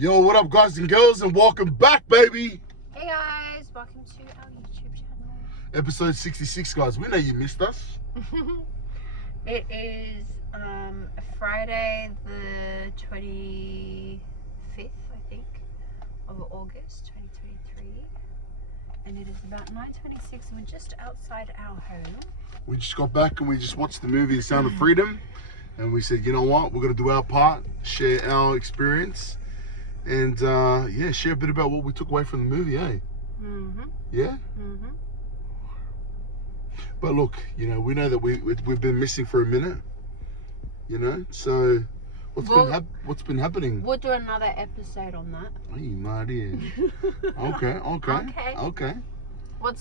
Yo, what up, guys and girls, and welcome back, baby. Hey guys, welcome to our YouTube channel. Episode 66, guys. We know you missed us. It is Friday the 25th, I think, of August 2023. And it is about 9:26 and we're just outside our home. We just got back and we just watched the movie The Sound of Freedom. And we said, you know what, we're going to do our part, share our experience. And yeah, share a bit about what we took away from the movie, eh? Yeah? But look, you know, we know that we've been missing for a minute, you know, so what's been happening? We'll do another episode on that. Hey, no idea. Okay. What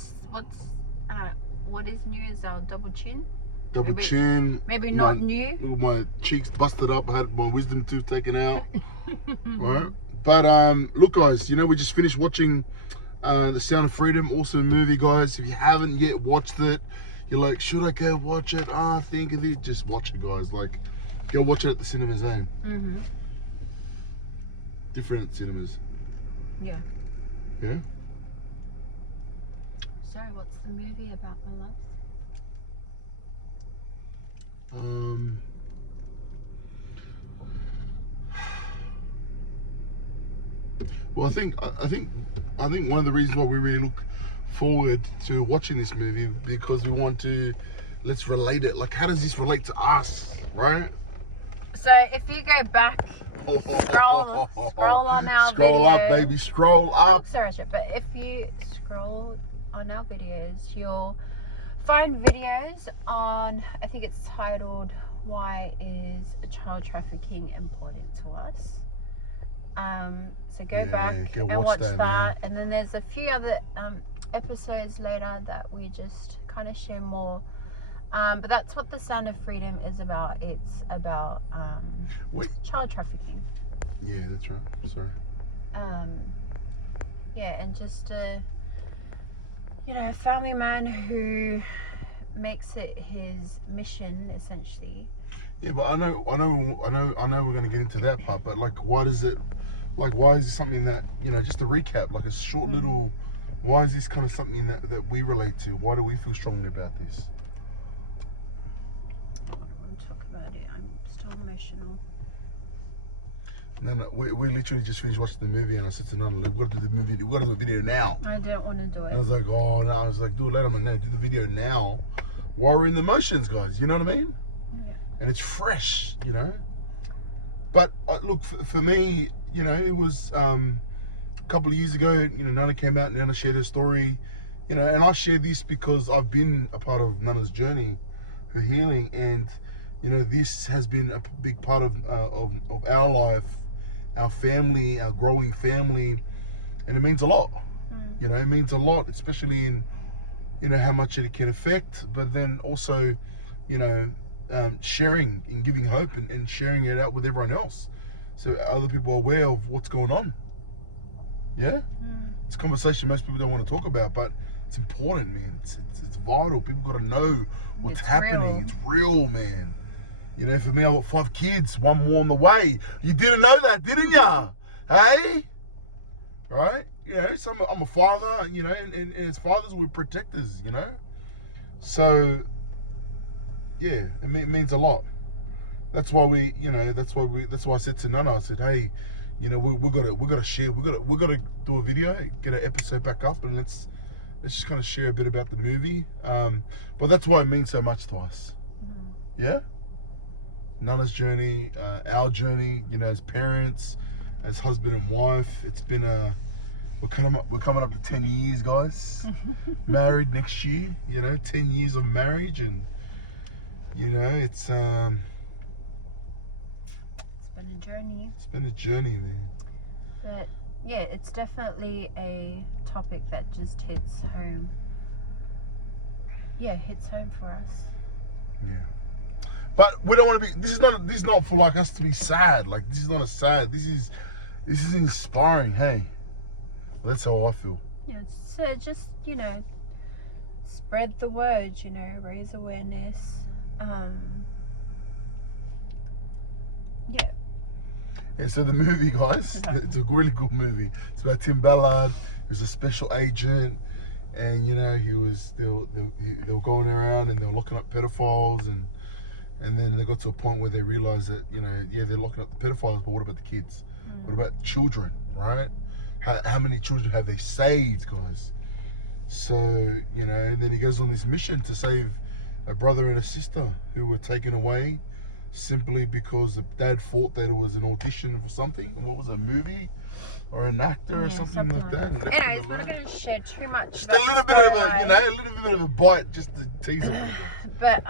is new is our double chin. Double chin. Maybe not new. My cheeks busted up. I had my wisdom tooth taken out. Right? But look, guys, you know, we just finished watching The Sound of Freedom. Awesome movie, guys. If you haven't yet watched it, you're like, should I go watch it? Think of it. Just watch it, guys. Like, go watch it at the cinemas, eh? Different cinemas. Yeah. Yeah? So, what's the movie about, my loves? Well, I think one of the reasons why we really look forward to watching this movie because we want to let's relate it. Like, how does this relate to us, right? So if you go back, scroll on our scroll videos. up, baby, scroll up. Oh, sorry, but if you scroll on our videos, you'll find videos on, I think it's titled, Why is Child Trafficking Important to Us? So go back and watch that. And then there's a few other episodes later that we just kind of share more. But that's what The Sound of Freedom is about. It's about child trafficking. Yeah, that's right. Sorry. Yeah, and just a family man who makes it his mission, essentially. Yeah, but I know we're gonna get into that part. But like, why is it something that, you know, just to recap, like a short little, why is this kind of something that we relate to? Why do we feel strongly about this? I don't want to talk about it. I'm still emotional. No, we literally just finished watching the movie, and I said to Nana, we've got to do the movie. We've got to do the video now. I don't want to do it. I was like, oh no. I was like, dude, let them know. Do the video now, while we're in the motions, guys. You know what I mean? Yeah. And it's fresh, you know. But look, for me, you know, it was a couple of years ago. You know, Nana came out and Nana shared her story. You know, and I share this because I've been a part of Nana's journey, her healing, and you know, this has been a big part of our life, our family, our growing family, and it means a lot. You know, it means a lot, especially in, you know, how much it can affect, but then also, you know, sharing and giving hope and sharing it out with everyone else, so other people are aware of what's going on. Yeah, it's a conversation most people don't want to talk about, but it's important, man. It's vital. People got to know what's happening. Real. It's real, man. You know, for me, I've got 5 kids, 1 more on the way. You didn't know that, didn't ya? Hey? Right? You know, so I'm a father, you know, and as fathers, we're protectors, you know? So, yeah, it means a lot. That's why that's why I said to Nana, I said, hey, you know, we gotta share, we gotta do a video, get an episode back up, and let's just kind of share a bit about the movie. But that's why it means so much to us. Yeah? Nana's journey, our journey, you know, as parents, as husband and wife. It's been we're coming up to 10 years, guys. Married next year, you know, 10 years of marriage, and you know, it's been a journey. It's been a journey, man. But yeah, it's definitely a topic that just hits home. Yeah, hits home for us. Yeah. But we don't want to be. This is not for like us to be sad. Like, this is not a sad. This is inspiring. Hey, that's how I feel. Yeah. So just, you know, spread the word. You know, raise awareness. Yeah. And so the movie, guys, it's a really good movie. It's about Tim Ballard, who's a special agent, and you know they were going around and they were locking up pedophiles, and then they got to a point where they realized that they're locking up the pedophiles, but what about the kids? What about children, right? How many children have they saved, guys? So then he goes on this mission to save a brother and a sister who were taken away simply because the dad thought that it was an audition for something. What was it, a movie or an actor or something like that? Anyways, we're not going to share too much. Just a little bit of a bite, just to tease it. But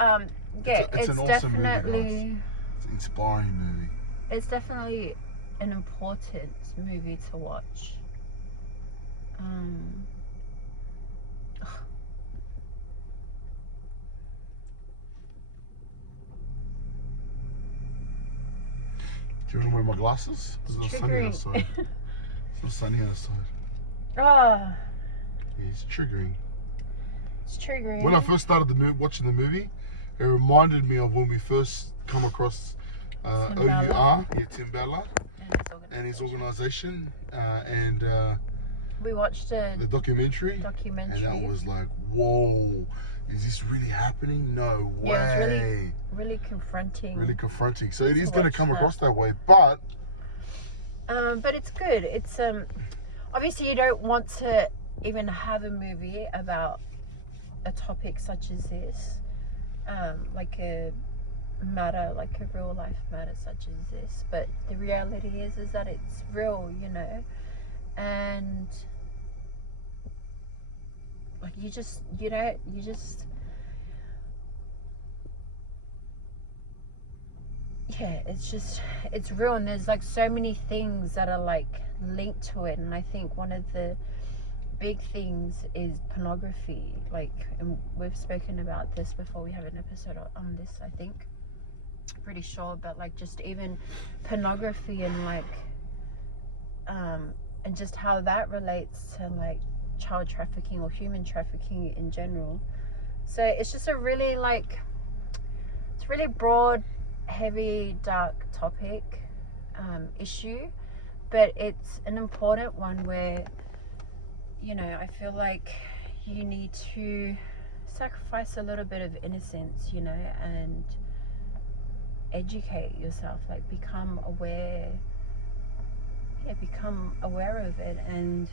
it's an awesome definitely movie, it's an inspiring movie. It's definitely an important movie to watch. Do you want to wear my glasses? It's not sunny outside. It's not sunny outside. Yeah, It's triggering. It's triggering. When I first started watching the movie, it reminded me of when we first come across OUR, Tim Ballard, and his organisation, and we watched the documentary, and that was like, whoa, is this really happening? No way. Yeah, it's really confronting. Really confronting. So it is going to come across that way, but it's good. It's obviously you don't want to even have a movie about a topic such as this, like a real life matter such as this. But the reality is that it's real, and like you just it's real, and there's like so many things that are like linked to it. And I think one of the big things is pornography, and we've spoken about this before. We have an episode on this, I think, pretty sure, but like just even pornography and and just how that relates to like child trafficking or human trafficking in general. So it's just a really it's really broad, heavy, dark topic, issue, but it's an important one where I feel like you need to sacrifice a little bit of innocence, and educate yourself, like become aware of it, and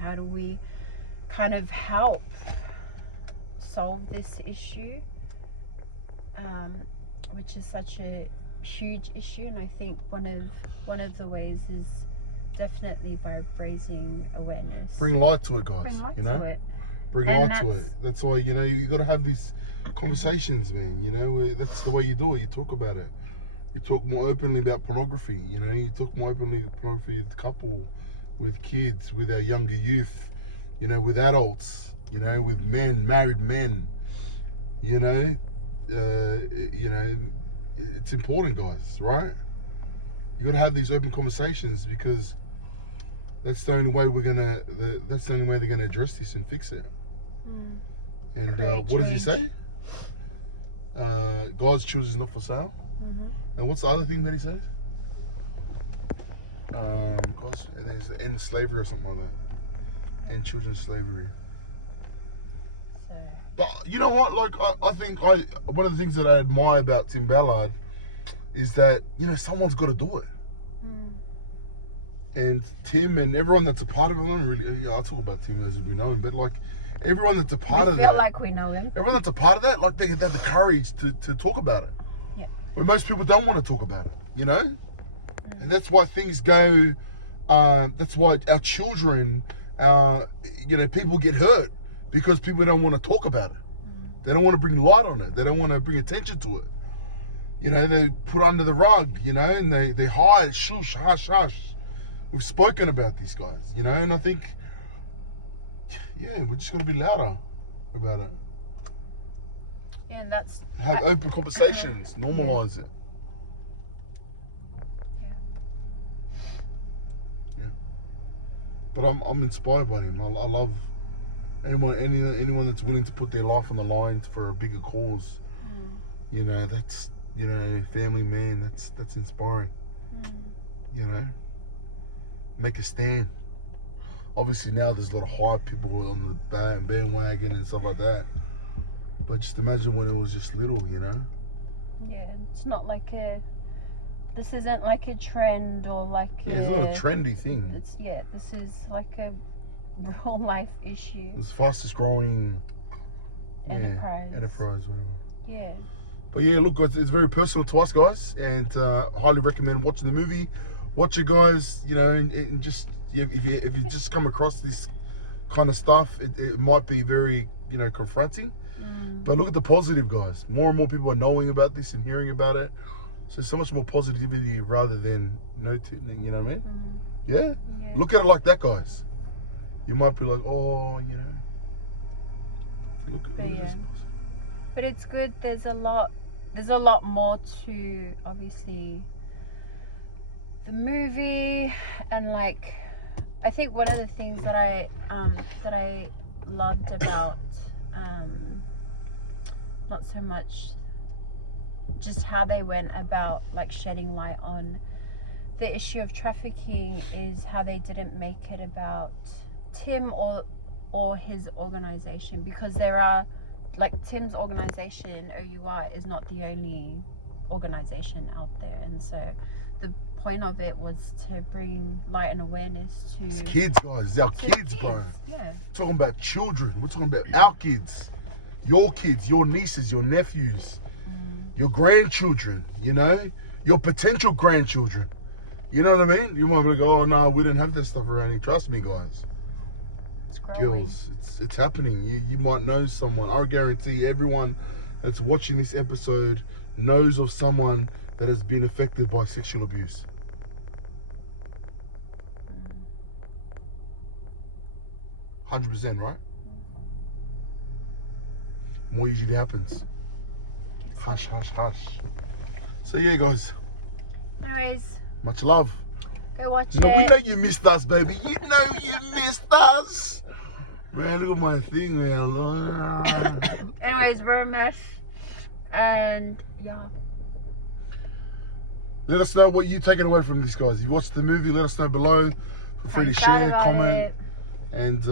how do we kind of help solve this issue, which is such a huge issue. And I think one of the ways is definitely by raising awareness. Bring light to it, guys. Bring light to it. Bring light to it. That's why you got to have these conversations, man. That's the way you do it. You talk about it. You talk more openly about pornography. You talk more openly about pornography with couple, with kids, with our younger youth. With adults. With men, married men. It's important, guys. Right? You got to have these open conversations, because that's the only way that's the only way they're gonna address this and fix it. And what does he say? God's children is not for sale. And what's the other thing that he says? And there's the end slavery or something like that. End children's slavery. So. But you know what? Like I think one of the things that I admire about Tim Ballard is that someone's got to do it. And Tim and everyone that's a part of him, really, I'll talk about Tim as we know him, but like everyone that's a part of that. We feel like we know him. Everyone that's a part of that, like they have the courage to talk about it. Yeah. When most people don't want to talk about it, And that's why things go, that's why our children, people get hurt, because people don't want to talk about it. They don't want to bring light on it. They don't want to bring attention to it. They put under the rug, and they hide, shush, hush, hush. We've spoken about these guys, and I think, we're just going to be louder about it. Yeah, and have open conversations, normalize it. Yeah. But I'm inspired by him. I love anyone that's willing to put their life on the line for a bigger cause. That's family man. That's inspiring. you know, make a stand. Obviously now there's a lot of hype, people on the bandwagon and stuff like that. But just imagine when it was just little, you know? Yeah, it's not like this isn't like a trend or like it's not a trendy thing. This is like a real life issue. It's the fastest growing enterprise, whatever. Yeah. But yeah, look, guys, it's very personal to us, guys, and highly recommend watching the movie. Watch it, guys, you know, and just, if you just come across this kind of stuff, it might be very, you know, confronting. But look at the positive, guys. More and more people are knowing about this and hearing about it. So much more positivity rather than you know what I mean? Yeah? Look at it like that, guys. You might be like, oh, you know. Look at this. But it's good. There's a lot more to, obviously, the movie, and like, I think one of the things that I loved about not so much just how they went about like shedding light on the issue of trafficking is how they didn't make it about Tim or his organization, because there are, like, Tim's organization, OUI, is not the only organization out there, and so the point of it was to bring light and awareness to... It's kids, guys. It's our kids, bro. Yeah. We're talking about children. We're talking about our kids. Your kids, your nieces, your nephews, your grandchildren, you know? Your potential grandchildren. You know what I mean? You might be like, oh, no, we didn't have that stuff around here. Trust me, guys. It's growing. Girls, it's happening. You might know someone. I guarantee everyone that's watching this episode knows of someone that has been affected by sexual abuse. Mm. 100%, right? More usually happens. Hush, hush, hush. So yeah, guys. Anyways. Much love. Go watch it. We it. know you missed us, baby. You know you missed us. Man, look at my thing, man. Anyways, we're a mess. And yeah. Let us know what you're taking away from this, guys. If you watched the movie, let us know below. Feel free to share, comment. And